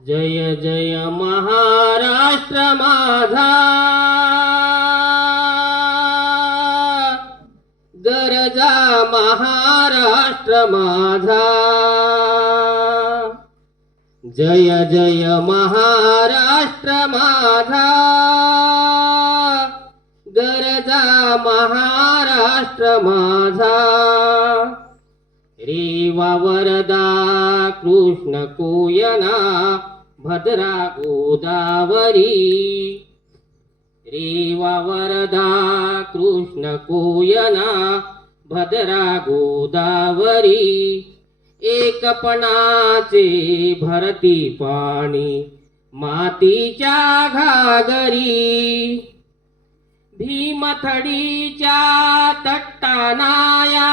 जय जय महाराष्ट्र माझा, गरजा महाराष्ट्र माझा। जय जय महाराष्ट्र माझा, गरजा महाराष्ट्र माझा। रेवा वरदा कृष्ण कोयना भद्रा गोदावरी, रेवा वरदा कृष्ण कोयना भद्रा गोदावरी। एकपणाचे भरती पाणी मातीच्या घागरी, भीमथडीच्या तट्टानाया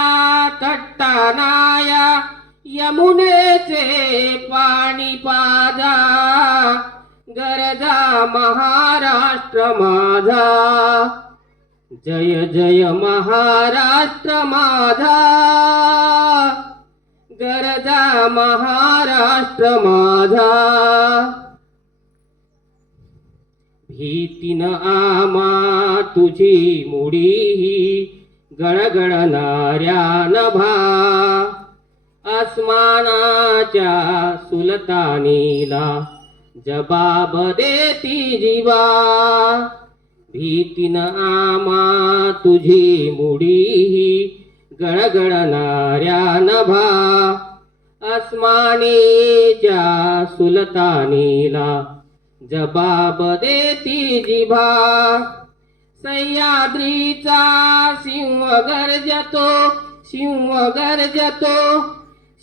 यमुनेचे पाणी पाजा। गरजा महाराष्ट्र माझा, जय जय महाराष्ट्र माझा। गरजा महाराष्ट्र माझा। भीतीन आमा तुझी मुडी गळगळणाऱ्या नभा, आसमानाच्या सुलतानीला जबाब देती जीवा। भीतीन आमा तुझी मुडी गळगळणाऱ्या नभा, आसमानीच्या सुलतानीला जबाब देती जिभा। सह्याद्रीचा सिंह गर्जतो, सिंह गर्जतो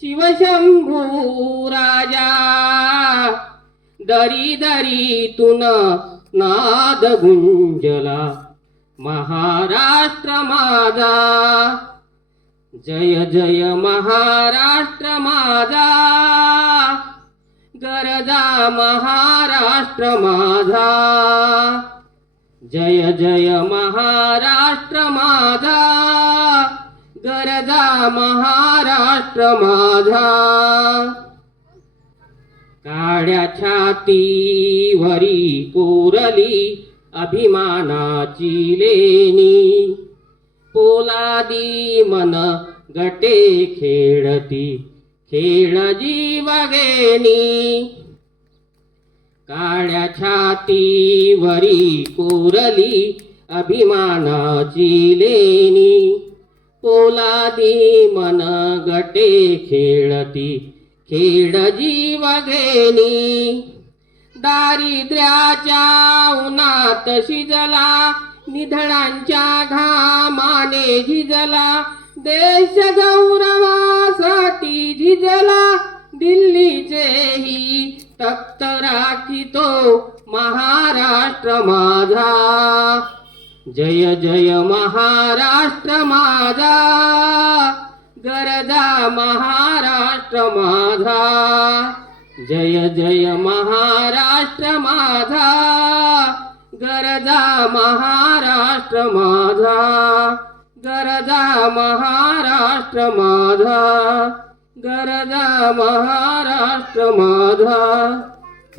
शिवशंभू राजा। दरी दरीतून नाद गुंजला महाराष्ट्र माझा, जय जय महाराष्ट्र माझा। गरजा महाराष्ट्र माझा, जय जय महाराष्ट्र माझा। गरजा महाराष्ट्र माझा। काळ्या छातीवरी कोरली अभिमानाची लेणी, पोलादी मन गटे खेळती खेळ जीवगेनी। काळ्या छातीवरी कोरली अभिमानाची लेणी, पोलादी मन गटे खेळती खेळ जीवगेनी। दारिद्र्याच्या उन्हात शिजला, निधड्यांच्या घामाने झिजला, देश गौरवासाठी झिजला। दिल्लीचेही तख्त राखितो महाराष्ट्र माझा, जय जय महाराष्ट्र माझा। गरजा महाराष्ट्र माझा, जय जय महाराष्ट्र माझा। गरजा महाराष्ट्र माझा, गरजा महाराष्ट्र माझा। गरजा महाराष्ट्र माझा।